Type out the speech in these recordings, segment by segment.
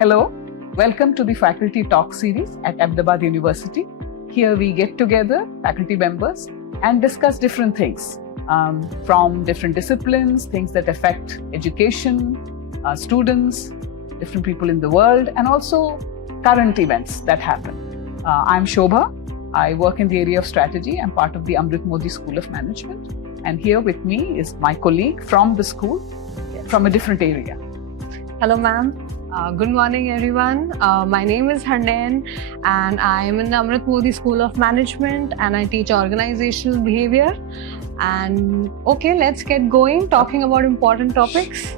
Hello, welcome to the Faculty Talk series at Ahmedabad University. Here we get together, faculty members, and discuss different things from different disciplines, things that affect education, students, different people in the world, and also current events that happen. I'm Shobha. I work in the area of strategy. I'm part of the Amrit Modi School of Management. And here with me is my colleague from the school, from a different area. Hello, ma'am. Good morning, everyone. My name is Harnain, and I am in the Amrit Modi School of Management, and I teach organizational behavior. And okay, let's get going, talking about important topics.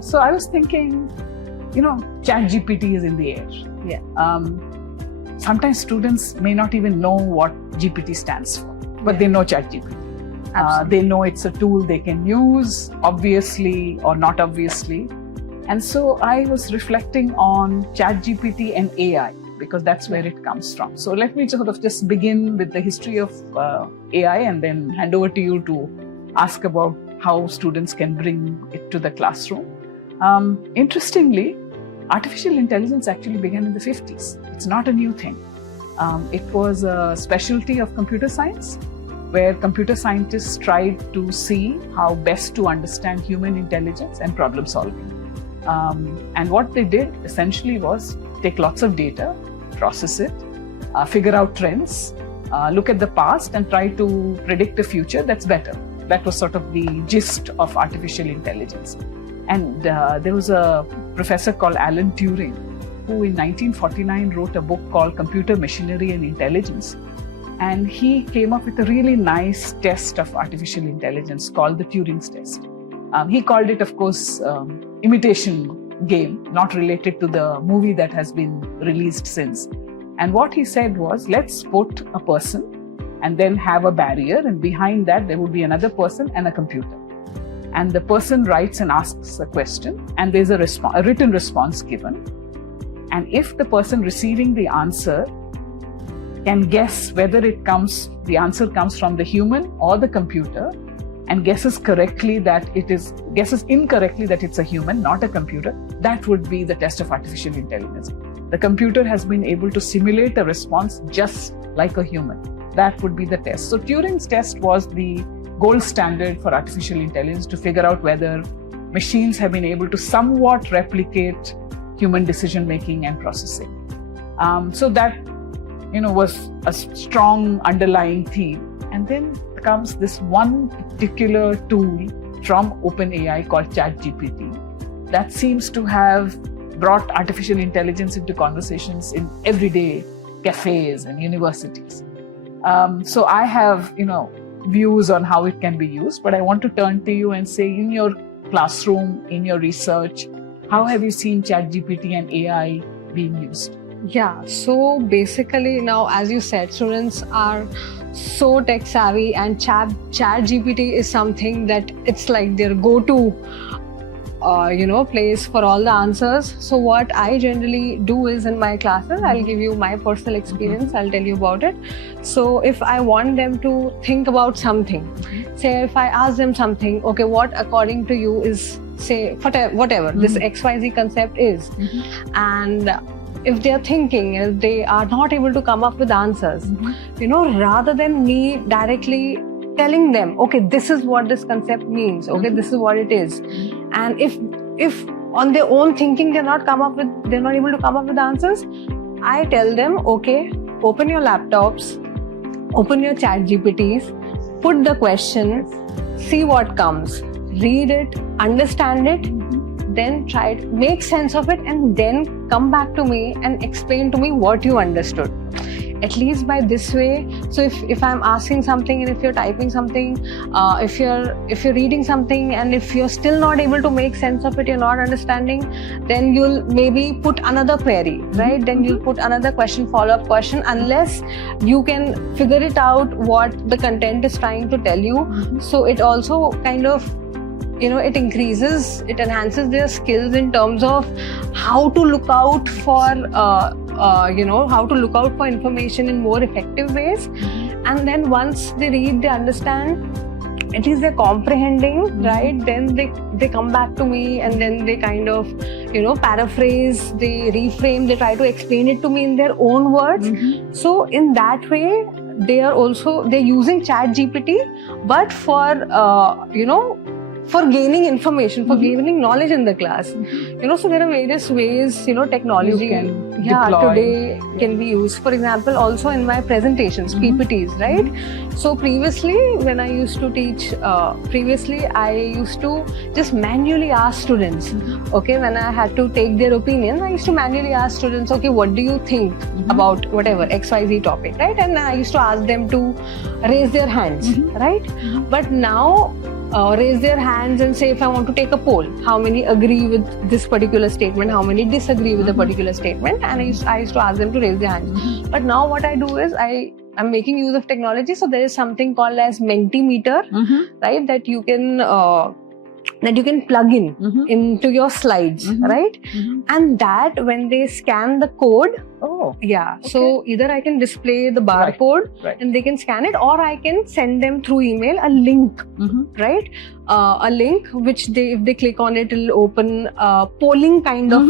So I was thinking, ChatGPT is in the air. Yeah. Sometimes students may not even know what GPT stands for, but they know ChatGPT. They know it's a tool they can use, obviously or not obviously. And so I was reflecting on ChatGPT and AI because that's where it comes from. So let me sort of just begin with the history of AI and then hand over to you to ask about how students can bring it to the classroom. Interestingly, artificial intelligence actually began in the 50s. It's not a new thing. It was a specialty of computer science, where computer scientists tried to see how best to understand human intelligence and problem solving. And what they did essentially was take lots of data, process it, figure out trends, look at the past and try to predict a future that's better. That was sort of the gist of artificial intelligence. And there was a professor called Alan Turing, who in 1949 wrote a book called Computer Machinery and Intelligence. And he came up with a really nice test of artificial intelligence called the Turing's test. He called it, of course, imitation game, not related to the movie that has been released since. And what he said was, let's put a person and then have a barrier, and behind that there would be another person and a computer. And the person writes and asks a question, and there's a written response given. And if the person receiving the answer can guess whether the answer comes from the human or the computer, and guesses incorrectly that it's a human, not a computer, that would be the test of artificial intelligence. The computer has been able to simulate a response just like a human. That would be the test. So Turing's test was the gold standard for artificial intelligence to figure out whether machines have been able to somewhat replicate human decision making and processing. So that was a strong underlying theme. And then comes this one particular tool from OpenAI called ChatGPT that seems to have brought artificial intelligence into conversations in everyday cafes and universities. So I have, views on how it can be used, but I want to turn to you and say, in your classroom, in your research, how have you seen ChatGPT and AI being used? Yeah, so basically now, as you said, students are so tech savvy, and ChatGPT is something that it's like their go-to place for all the answers. So what I generally do is, in my classes, I'll give you my personal experience, I'll tell you about it. So if I want them to think about something, say if I ask them something, okay, what according to you is, say, whatever this XYZ concept is, and if they are thinking, if they are not able to come up with answers, rather than me directly telling them, okay, this is what this concept means, okay, this is what it is. And if on their own thinking they're not able to come up with answers, I tell them, okay, open your laptops, open your ChatGPTs, put the question, see what comes, read it, understand it, then try to make sense of it, and then come back to me and explain to me what you understood. At least by this way, so if I'm asking something and if you're typing something, if you're reading something and if you're still not able to make sense of it, you're not understanding, then you'll maybe put another query, right? Then you'll put another question, follow-up question, unless you can figure it out what the content is trying to tell you. So it also kind of it enhances their skills in terms of how to look out for information in more effective ways. And then once they read, they understand, at least they're comprehending, right? Then they come back to me and then they kind of, paraphrase, they reframe, they try to explain it to me in their own words. So in that way, they're using ChatGPT, but for gaining information, for gaining knowledge in the class. So there are various ways, technology today can be used. For example, also in my presentations, PPTs, right? So previously, when I used to teach, I used to just manually ask students, okay, when I had to take their opinion, I used to manually ask students, okay, what do you think about whatever XYZ topic, right? And I used to ask them to raise their hands, right? But now, raise their hands and say, if I want to take a poll, how many agree with this particular statement, how many disagree with a particular statement, and I used to ask them to raise their hands. But now what I do is I'm making use of technology, so there is something called as Mentimeter, right, that you can plug in into your slides, right? And that when they scan the code, so either I can display the barcode and they can scan it, or I can send them through email a link, right? A link which if they click on it, it'll open a polling kind of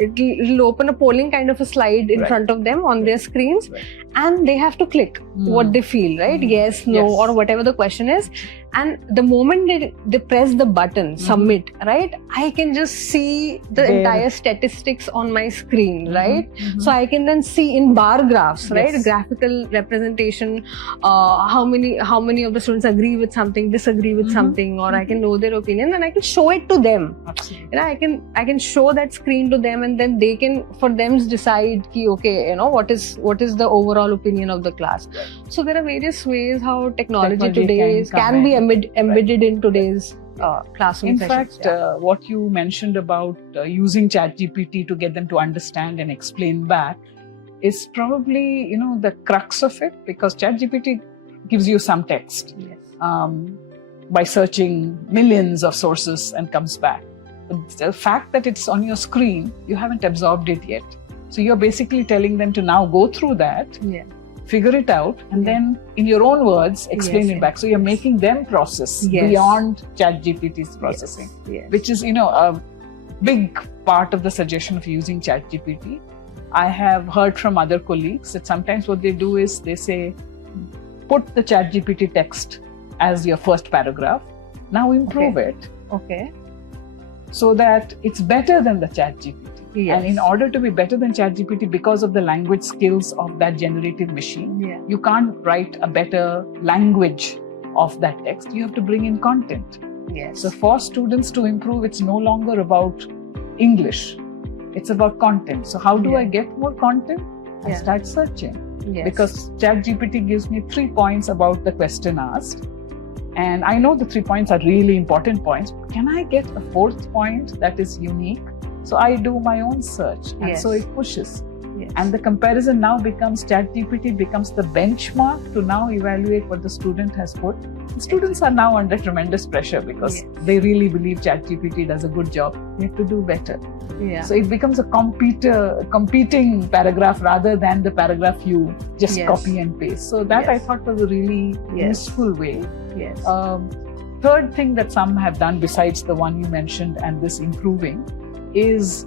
it'll open a polling kind of a slide in front of them on their screens, and they have to click what they feel, right? Yes, no, or whatever the question is. And the moment they press the button, submit, right? I can just see the entire statistics on my screen, right? So I can then see in bar graphs, right? Graphical representation, how many of the students agree with something, disagree with something, or I can know their opinion and I can show it to them. Absolutely. I can show that screen to them, and then they can decide what is the overall opinion of the class. So there are various ways how technology today can be embedded in today's classroom sessions. In fact, what you mentioned about using ChatGPT to get them to understand and explain back is probably, the crux of it, because ChatGPT gives you some text by searching millions of sources and comes back. But the fact that it's on your screen, you haven't absorbed it yet. So you're basically telling them to now go through that, figure it out, and then in your own words explain it back. So you're making them process beyond ChatGPT's processing, which is, a big part of the suggestion of using ChatGPT. I have heard from other colleagues that sometimes what they do is they say, put the ChatGPT text as your first paragraph. Now improve it. So that it's better than the ChatGPT. And in order to be better than ChatGPT, because of the language skills of that generative machine, you can't write a better language of that text. You have to bring in content. So for students to improve, it's no longer about English. It's about content. So how do I get more content? I start searching. Because ChatGPT gives me 3 points about the question asked. And I know the 3 points are really important points. Can I get a 4th point that is unique? So I do my own search, and so it pushes. And the comparison now becomes, ChatGPT becomes the benchmark to now evaluate what the student has put. And students are now under tremendous pressure because they really believe ChatGPT does a good job. They have to do better. So it becomes a competing paragraph rather than the paragraph you just copy and paste. So that I thought was a really useful way. Third thing that some have done besides the one you mentioned and this improving is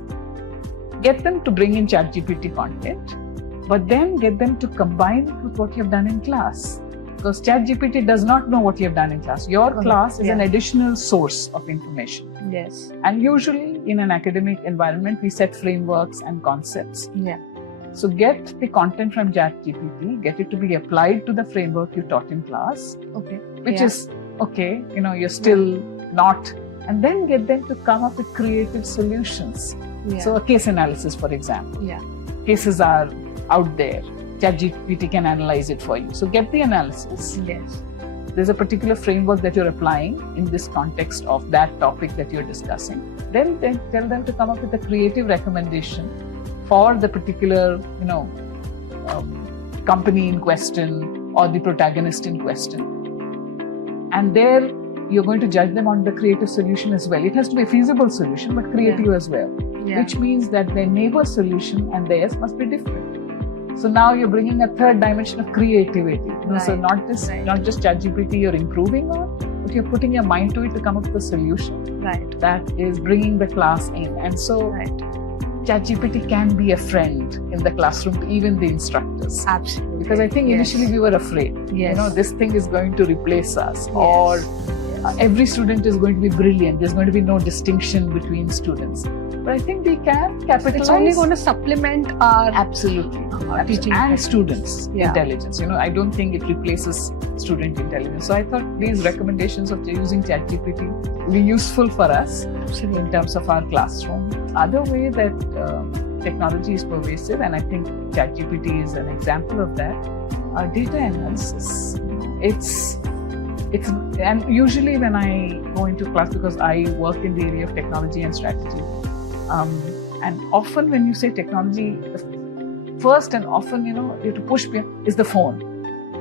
get them to bring in ChatGPT content, but then get them to combine it with what you've done in class. Because ChatGPT does not know what you've done in class. Your class is an additional source of information. And usually in an academic environment, we set frameworks and concepts. So get the content from ChatGPT, get it to be applied to the framework you taught in class, which is, you're still not, and then get them to come up with creative solutions. So a case analysis, for example. Cases are out there. ChatGPT can analyze it for you. So get the analysis. There's a particular framework that you're applying in this context of that topic that you're discussing. Then tell them to come up with a creative recommendation for the particular, company in question or the protagonist in question. And there you're going to judge them on the creative solution as well. It has to be a feasible solution, but creative as well. Which means that their neighbor's solution and theirs must be different. So now you're bringing a third dimension of creativity. So not just ChatGPT you're improving on, but you're putting your mind to it to come up with a solution that is bringing the class in. And so ChatGPT can be a friend in the classroom to even the instructors. Absolutely. Because I think initially we were afraid, this thing is going to replace us, or every student is going to be brilliant. There's going to be no distinction between students. But I think we can capitalize. It's only going to supplement our teaching and students' intelligence. I don't think it replaces student intelligence. So I thought these recommendations of using ChatGPT will be useful for us in terms of our classroom. Other way that technology is pervasive, and I think ChatGPT is an example of that, data analysis. And usually when I go into class, because I work in the area of technology and strategy, and often when you say technology, first and often, you have to push is the phone.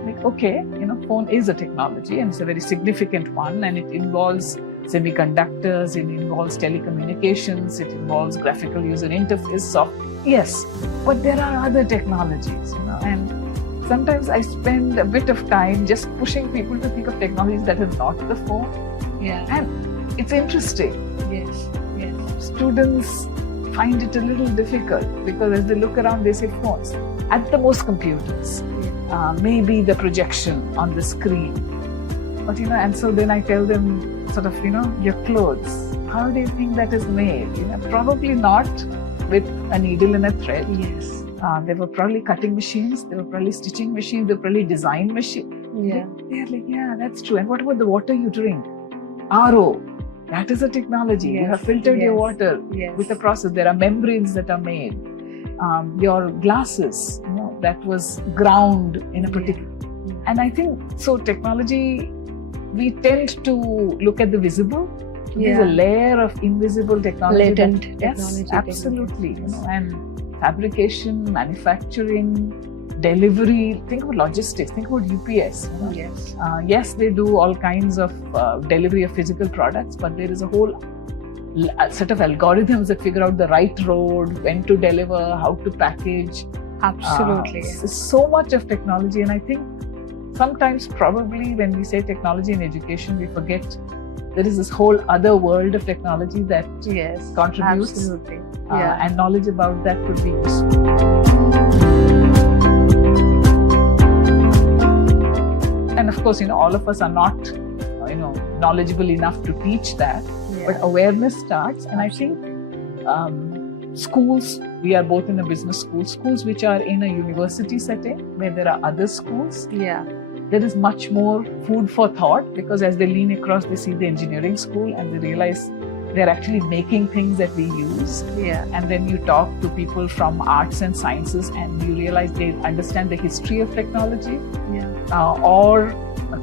Like, okay, phone is a technology and it's a very significant one, and it involves semiconductors, it involves telecommunications, it involves graphical user interface. Yes, but there are other technologies, and sometimes I spend a bit of time just pushing people to think of technologies that are not the phone. And it's interesting. Yes. Students find it a little difficult because as they look around, they say phones. At the most, computers. Maybe the projection on the screen. But, and so then I tell them sort of, your clothes. How do you think that is made? Probably not with a needle and a thread. Yes. There were probably cutting machines, there were probably stitching machines, there were probably design machines. They're like, that's true. And what about the water you drink? RO. That is a technology. You have filtered your water with a process. There are membranes that are made. Your glasses, that was ground in a particular. And I think, so technology, we tend to look at the visible. There's a layer of invisible technology. Latent technology. Yes, absolutely. And fabrication, manufacturing, delivery. Think about logistics. Think about UPS. Yes, they do all kinds of delivery of physical products, but there is a whole set of algorithms that figure out the right road, when to deliver, how to package. Absolutely. So much of technology, and I think sometimes probably when we say technology in education, we forget there is this whole other world of technology that contributes. Absolutely. And knowledge about that could be useful. And of course, all of us are not, knowledgeable enough to teach that. But awareness starts, and I think schools, we are both in a business school, schools which are in a university setting where there are other schools. There is much more food for thought, because as they lean across, they see the engineering school and they realize they're actually making things that we use. And then you talk to people from arts and sciences and you realize they understand the history of technology or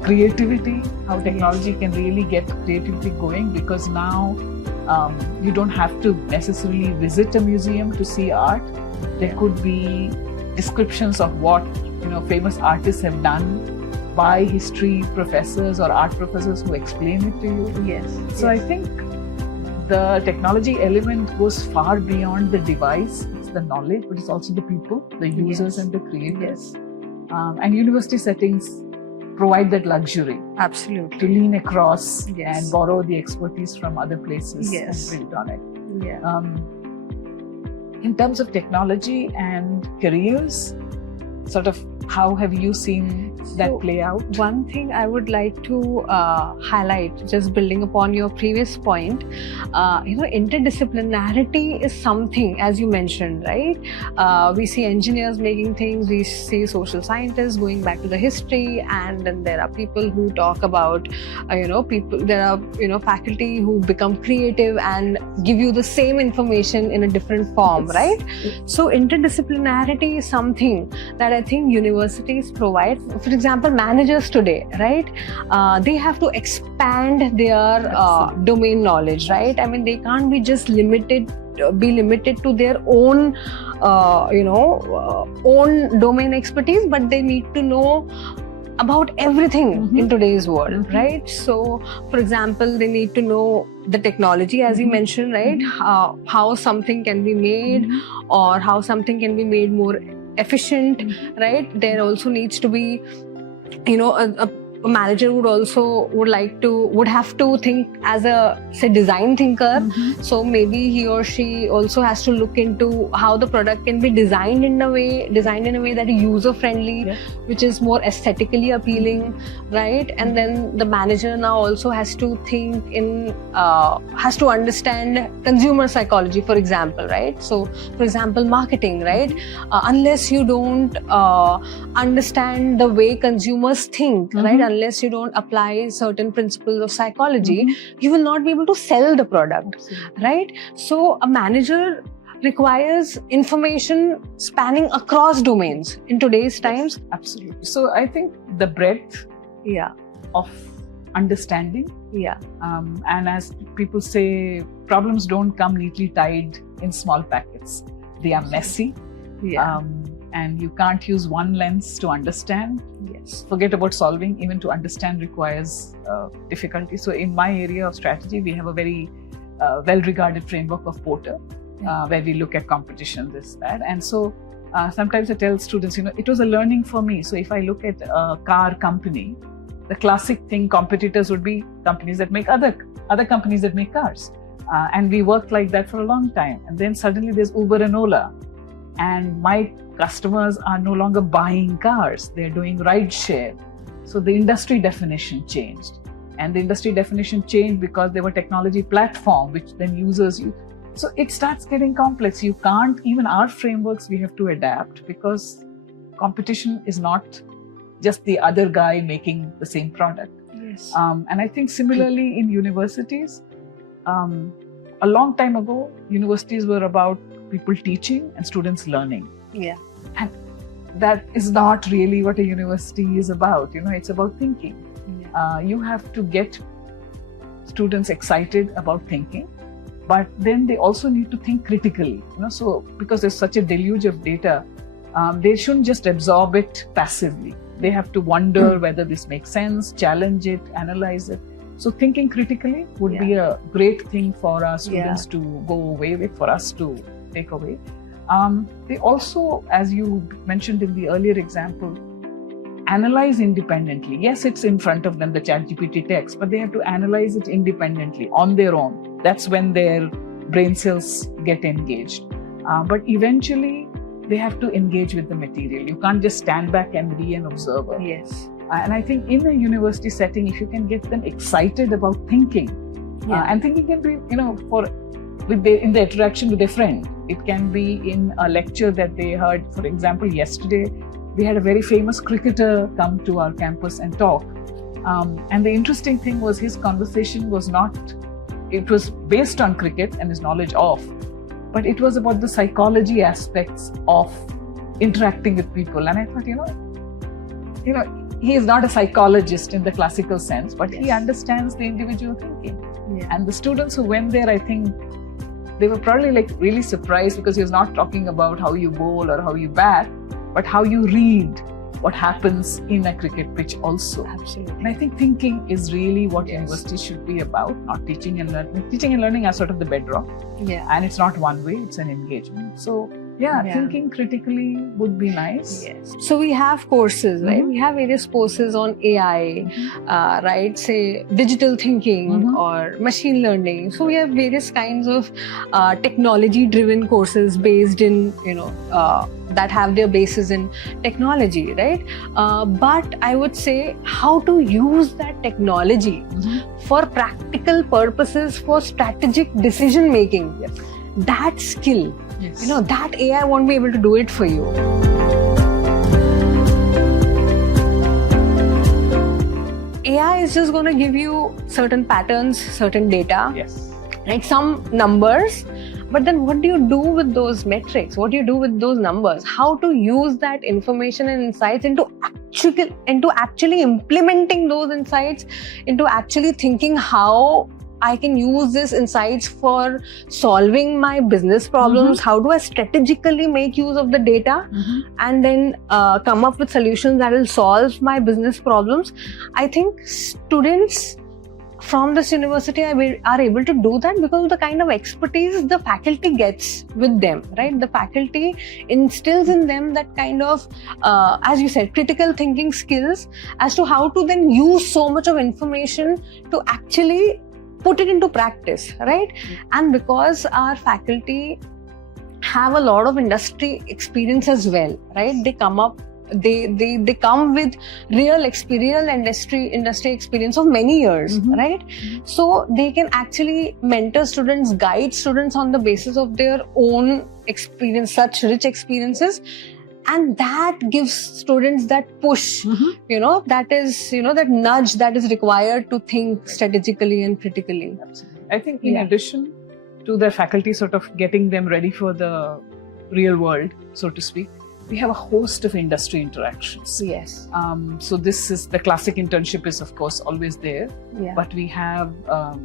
creativity, how technology can really get creativity going, because now you don't have to necessarily visit a museum to see art. There could be descriptions of what famous artists have done by history professors or art professors who explain it to you. So I think the technology element goes far beyond the device. It's the knowledge, but it's also the people, the users and the creators. And university settings provide that luxury. Absolutely. To lean across and borrow the expertise from other places and build on it. In terms of technology and careers, sort of how have you seen that play out? One thing I would like to highlight, just building upon your previous point, interdisciplinarity is something, as you mentioned, right? We see engineers making things, we see social scientists going back to the history, and then there are people who talk about, there are, faculty who become creative and give you the same information in a different form, right? So interdisciplinarity is something that I think universities provide. For example, managers today, right? They have to expand their domain knowledge, right? I mean, they can't be just limited to their own, own domain expertise, but they need to know about everything in today's world, right? So, for example, they need to know the technology, as you mentioned, right? How something can be made, or how something can be made more efficient, right? There also needs to be, a manager would have to think as a, say, design thinker. So maybe he or she also has to look into how the product can be designed in a way that is user friendly, which is more aesthetically appealing, right? And then the manager now also has to think has to understand consumer psychology, for example, right? So for example, marketing, right? Unless you don't understand the way consumers think, right? Unless you don't apply certain principles of psychology, you will not be able to sell the product. Absolutely. Right? So a manager requires information spanning across domains in today's times. Absolutely. So I think the breadth of understanding, and as people say, problems don't come neatly tied in small packets. They are messy. And you can't use one lens to understand. Forget about solving. Even to understand requires difficulty. So in my area of strategy, we have a very well-regarded framework of Porter, where we look at competition, this, that. And so sometimes I tell students, it was a learning for me. So if I look at a car company, the classic thing, competitors would be companies that make other companies that make cars. And we worked like that for a long time. And then suddenly there's Uber and Ola. And my customers are no longer buying cars, they're doing ride share. So the industry definition changed. And the industry definition changed because there were technology platform, which then users use. So it starts getting complex. You can't, even our frameworks, we have to adapt, because competition is not just the other guy making the same product. And I think similarly in universities, a long time ago, universities were about people teaching and students learning. And that is not really what a university is about. It's about thinking. You have to get students excited about thinking, but then they also need to think critically. So because there's such a deluge of data, they shouldn't just absorb it passively. They have to wonder whether this makes sense, challenge it, analyze it. So thinking critically would be a great thing for our students to go away with, for us to take away. They also, as you mentioned in the earlier example, analyze independently. Yes, it's in front of them, the ChatGPT text, but they have to analyze it independently on their own. That's when their brain cells get engaged. But eventually, they have to engage with the material. You can't just stand back and be an observer. And I think in a university setting, if you can get them excited about thinking, and thinking can be, in the interaction with a friend. It can be in a lecture that they heard. For example, yesterday, we had a very famous cricketer come to our campus and talk. And the interesting thing was his conversation was it was based on cricket and his knowledge of, but it was about the psychology aspects of interacting with people. And I thought, he is not a psychologist in the classical sense, but he understands the individual thinking. And the students who went there, I think, they were probably really surprised, because he was not talking about how you bowl or how you bat, but how you read what happens in a cricket pitch also. Absolutely. And I think thinking is really what university should be about, not teaching and learning. Teaching and learning are sort of the bedrock. And it's not one way, it's an engagement. So thinking critically would be nice. So we have courses, right? We have various courses on AI, right? Say digital thinking or machine learning. So we have various kinds of technology-driven courses based in, that have their basis in technology, right? But I would say how to use that technology for practical purposes, for strategic decision making. That skill. That AI won't be able to do it for you. AI is just going to give you certain patterns, certain data, right? Some numbers. But then what do you do with those metrics? What do you do with those numbers? How to use that information and insights into actually implementing those insights, into actually thinking how I can use these insights for solving my business problems. How do I strategically make use of the data and then come up with solutions that will solve my business problems? I think students from this university are able to do that because of the kind of expertise the faculty gets with them, right? The faculty instills in them that kind of, as you said, critical thinking skills as to how to then use so much of information to actually put it into practice, right? And because our faculty have a lot of industry experience as well, right? They come with real industry experience of many years, right? So they can actually mentor students, guide students on the basis of their own experience, such rich experiences. And that gives students that push, that nudge that is required to think strategically and critically. Absolutely. I think in addition to the faculty sort of getting them ready for the real world, so to speak, we have a host of industry interactions. Yes. So this is the classic internship is of course always there, but we have,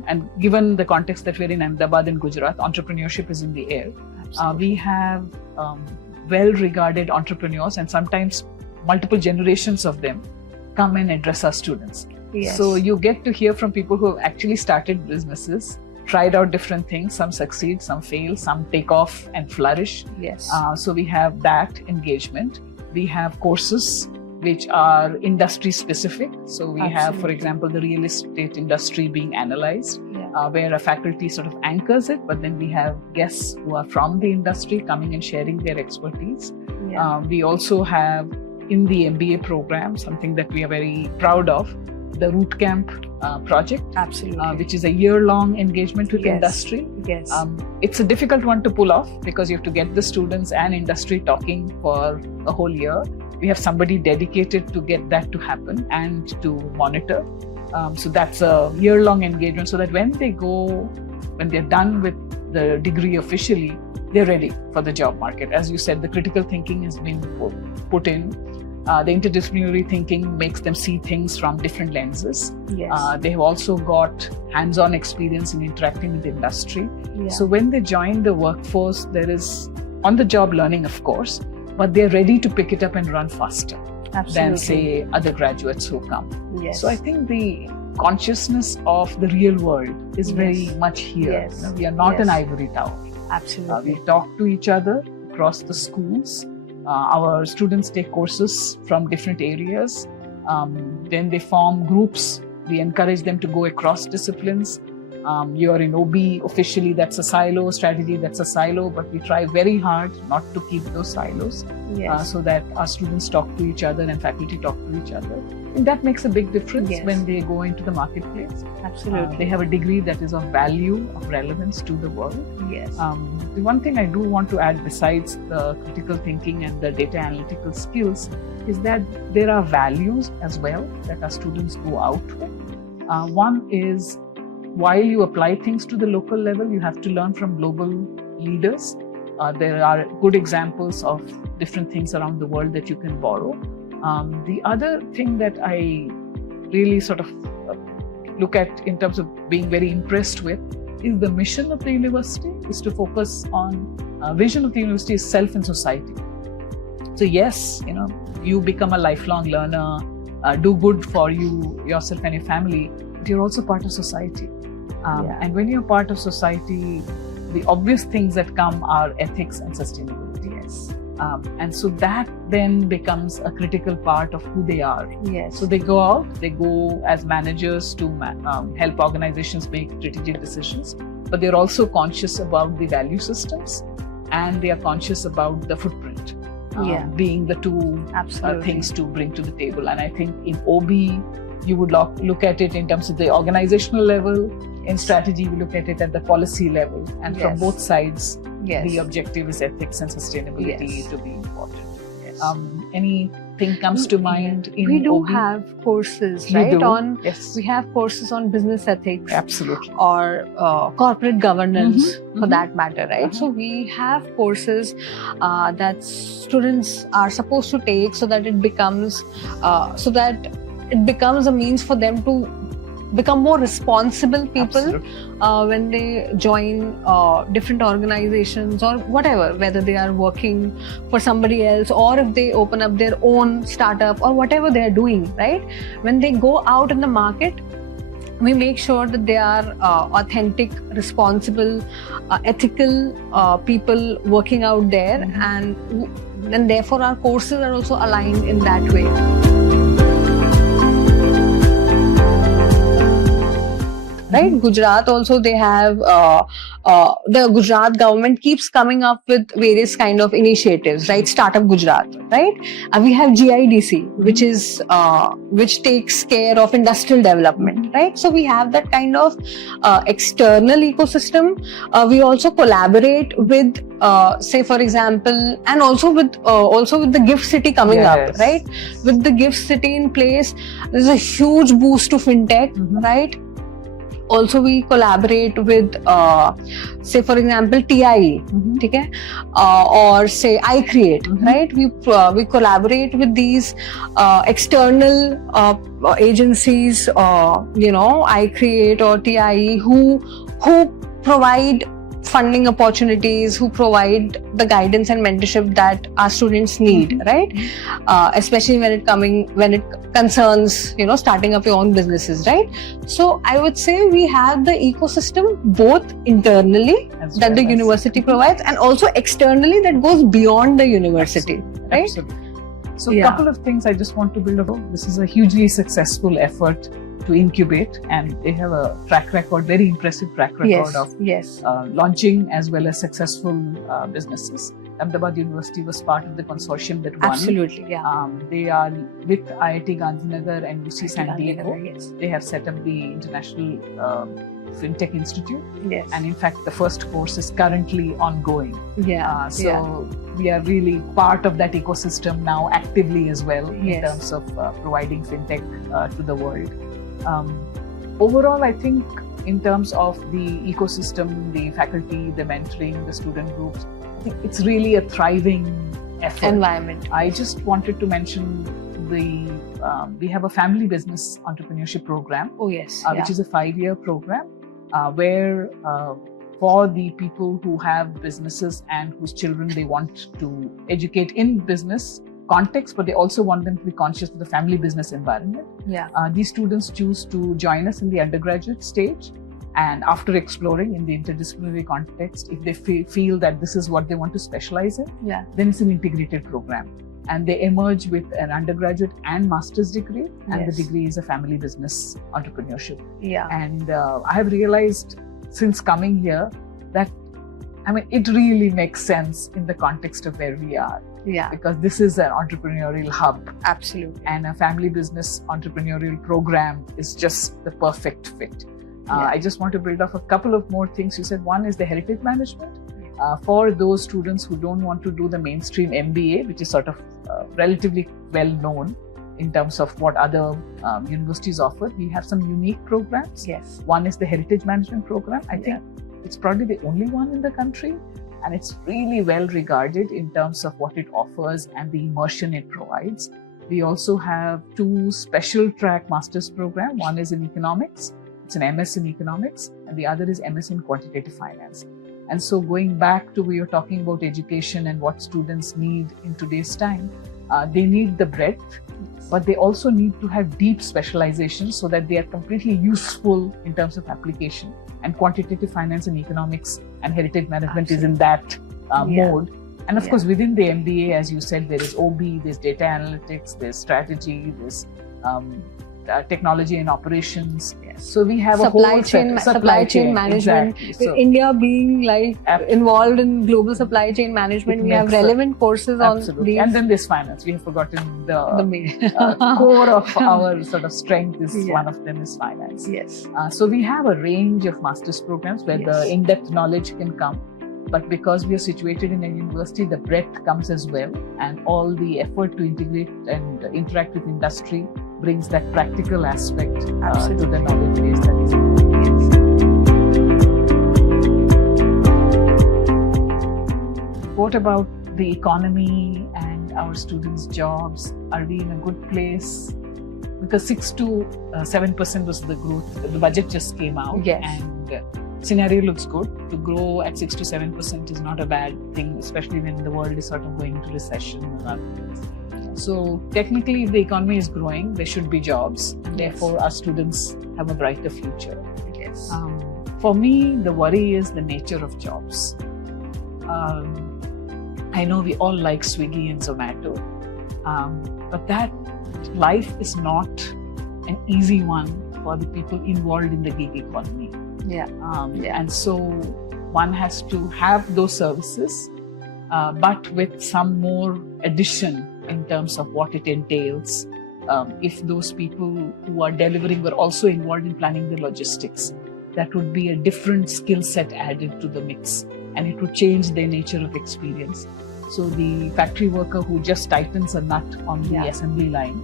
and given the context that we're in Ahmedabad in Gujarat, entrepreneurship is in the air. We have well-regarded entrepreneurs, and sometimes multiple generations of them come and address our students. Yes. So you get to hear from people who have actually started businesses, tried out different things, some succeed, some fail, some take off and flourish. Yes. So we have that engagement. We have courses which are industry specific. So we have, for example, the real estate industry being analyzed, where a faculty sort of anchors it, but then we have guests who are from the industry coming and sharing their expertise. We also have in the MBA program, something that we are very proud of, the Root Camp project, which is a year-long engagement with industry. Yes. It's a difficult one to pull off because you have to get the students and industry talking for a whole year. We have somebody dedicated to get that to happen and to monitor. So that's a year-long engagement so that when they're done with the degree officially, they're ready for the job market. As you said, the critical thinking has been put in. The interdisciplinary thinking makes them see things from different lenses. Yes. They have also got hands-on experience in interacting with the industry. So when they join the workforce, there is on-the-job learning, of course, but they're ready to pick it up and run faster than, say, other graduates who come. Yes. So I think the consciousness of the real world is very much here. Yes. We are not an ivory tower. Absolutely. We talk to each other across the schools. Our students take courses from different areas. Then they form groups. We encourage them to go across disciplines. You're in OB, officially that's a silo, strategy that's a silo, but we try very hard not to keep those silos so that our students talk to each other and faculty talk to each other. And that makes a big difference when they go into the marketplace. Absolutely. They have a degree that is of value, of relevance to the world. Yes. The one thing I do want to add besides the critical thinking and the data analytical skills is that there are values as well that our students go out with. One is, while you apply things to the local level, you have to learn from global leaders. There are good examples of different things around the world that you can borrow. The other thing that I really sort of look at in terms of being very impressed with is the mission of the university is to focus on vision of the university is self and society. So yes, you become a lifelong learner, do good for yourself and your family, but you're also part of society. And when you're part of society, the obvious things that come are ethics and sustainability. Yes. And so that then becomes a critical part of who they are. Yes. So they go as managers to help organizations make strategic decisions, but they're also conscious about the value systems and they are conscious about the footprint, being the two things to bring to the table. And I think in OB, you would look at it in terms of the organizational level. In strategy, we look at it at the policy level. And from both sides, the objective is ethics and sustainability to be important. Yes. Anything comes to mind in We do OB? have courses, You right? do? We have courses on business ethics. Absolutely. Or corporate governance for that matter, right? So we have courses that students are supposed to take so that it becomes a means for them to become more responsible people when they join different organizations or whatever, whether they are working for somebody else or if they open up their own startup or whatever they are doing, right? When they go out in the market, we make sure that they are authentic, responsible, ethical people working out there, and therefore our courses are also aligned in that way. Right, Gujarat also, they have the Gujarat government keeps coming up with various kind of initiatives, right? Startup Gujarat, right? We have GIDC, which takes care of industrial development, right? So we have that kind of external ecosystem. We also collaborate with, say for example, and also with the GIFT City coming up, right? With the GIFT City in place, there's a huge boost to fintech, right? Also, we collaborate with, say for example, TIE, okay? Or say iCreate, right? We collaborate with these external agencies, iCreate or TIE, who provide funding opportunities, who provide the guidance and mentorship that our students need, right? Especially when it concerns, starting up your own businesses, right? So I would say we have the ecosystem both internally that the university provides, and also externally that goes beyond the university, right? Absolutely. So a couple of things I just want to build on. This is a hugely successful effort to incubate, and they have a track record, very impressive track record of launching as well as successful businesses. Ahmedabad University was part of the consortium that won. Absolutely, yeah. They are with IIT Gandhinagar and UC San Diego. They have set up the International FinTech Institute. Yes. And in fact, the first course is currently ongoing. Yeah. We are really part of that ecosystem now actively as well in terms of providing FinTech to the world. Overall, I think in terms of the ecosystem, the faculty, the mentoring, the student groups, I think it's really a thriving effort. Environment. I just wanted to mention we have a family business entrepreneurship program. Oh yes. Which is a 5-year program where for the people who have businesses and whose children they want to educate in business context, but they also want them to be conscious of the family business environment. Yeah. These students choose to join us in the undergraduate stage, and after exploring in the interdisciplinary context, if they feel that this is what they want to specialize in, then it's an integrated program. And they emerge with an undergraduate and master's degree, and the degree is a family business entrepreneurship. Yeah. And I have realized since coming here that, it really makes sense in the context of where we are. Yeah. Because this is an entrepreneurial hub. Absolutely. And a family business entrepreneurial program is just the perfect fit. I just want to build off a couple of more things. You said one is the heritage management. For those students who don't want to do the mainstream MBA, which is sort of relatively well known in terms of what other universities offer, we have some unique programs. Yes. One is the heritage management program. I think it's probably the only one in the country, and it's really well regarded in terms of what it offers and the immersion it provides. We also have 2 special track master's programs. One is in economics. It's an MS in economics, and the other is MS in quantitative finance. And so going back to where you're talking about education and what students need in today's time, they need the breadth, but they also need to have deep specialization so that they are completely useful in terms of application. And quantitative finance and economics and heritage management is in that mode. And of course, within the MBA, as you said, there is OB, there's data analytics, there's strategy, there's technology and operations. So we have supply chain management. Exactly. So, India being involved in global supply chain management, we have relevant courses on these. And then there's finance. We have forgotten the main core of our sort of strength is one of them is finance. Yes. So we have a range of master's programs where the in-depth knowledge can come. But because we are situated in a university, the breadth comes as well, and all the effort to integrate and interact with industry brings that practical aspect to the knowledge base that is. What about the economy and our students' jobs? Are we in a good place? Because 6 to 7% was the growth. The budget just came out, and scenario looks good. To grow at 6 to 7% is not a bad thing, especially when the world is sort of going into recession. So technically, if the economy is growing, there should be jobs. And therefore, our students have a brighter future. Yes. For me, the worry is the nature of jobs. I know we all like Swiggy and Zomato, but that life is not an easy one for the people involved in the gig economy. Yeah. And so one has to have those services, but with some more addition in terms of what it entails. If those people who are delivering were also involved in planning the logistics, that would be a different skill set added to the mix, and it would change their nature of experience. So the factory worker who just tightens a nut on the assembly line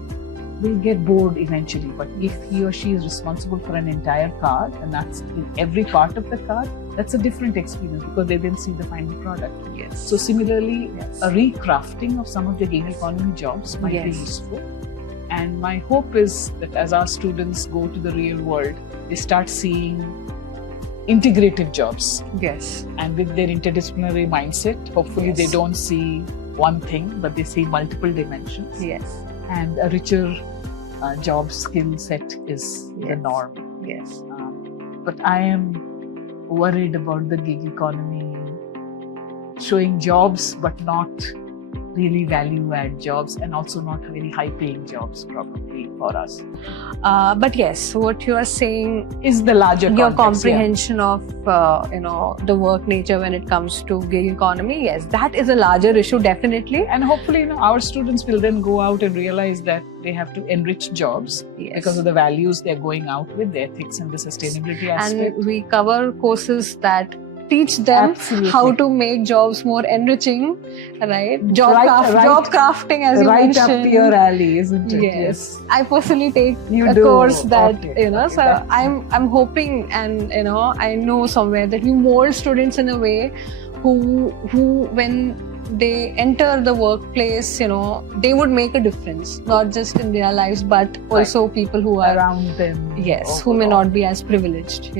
will get bored eventually. But if he or she is responsible for an entire car, the nuts in every part of the car, that's a different experience because they then see the final product. Yes. So similarly, a recrafting of some of the gig economy jobs might be useful. And my hope is that as our students go to the real world, they start seeing integrative jobs. Yes. And with their interdisciplinary mindset, hopefully they don't see one thing, but they see multiple dimensions. Yes. And a richer job skill set is the norm. Yes. But I am worried about the gig economy showing jobs, but not really value-add jobs, and also not very high-paying jobs probably for us. But yes, what you are saying is the larger your context, comprehension of the work nature when it comes to gig economy. Yes, that is a larger issue, definitely. And hopefully, our students will then go out and realize that they have to enrich jobs because of the values they're going out with, the ethics and the sustainability aspect. And we cover courses that teach them how to make jobs more enriching, right? Job crafting, as you mentioned. Right up your alley, isn't it? Yes. I personally take a course that, so I'm hoping, and I know somewhere that we mold students in a way who when they enter the workplace, they would make a difference, not just in their lives, but also people who are around them. Yes, who may not be as privileged,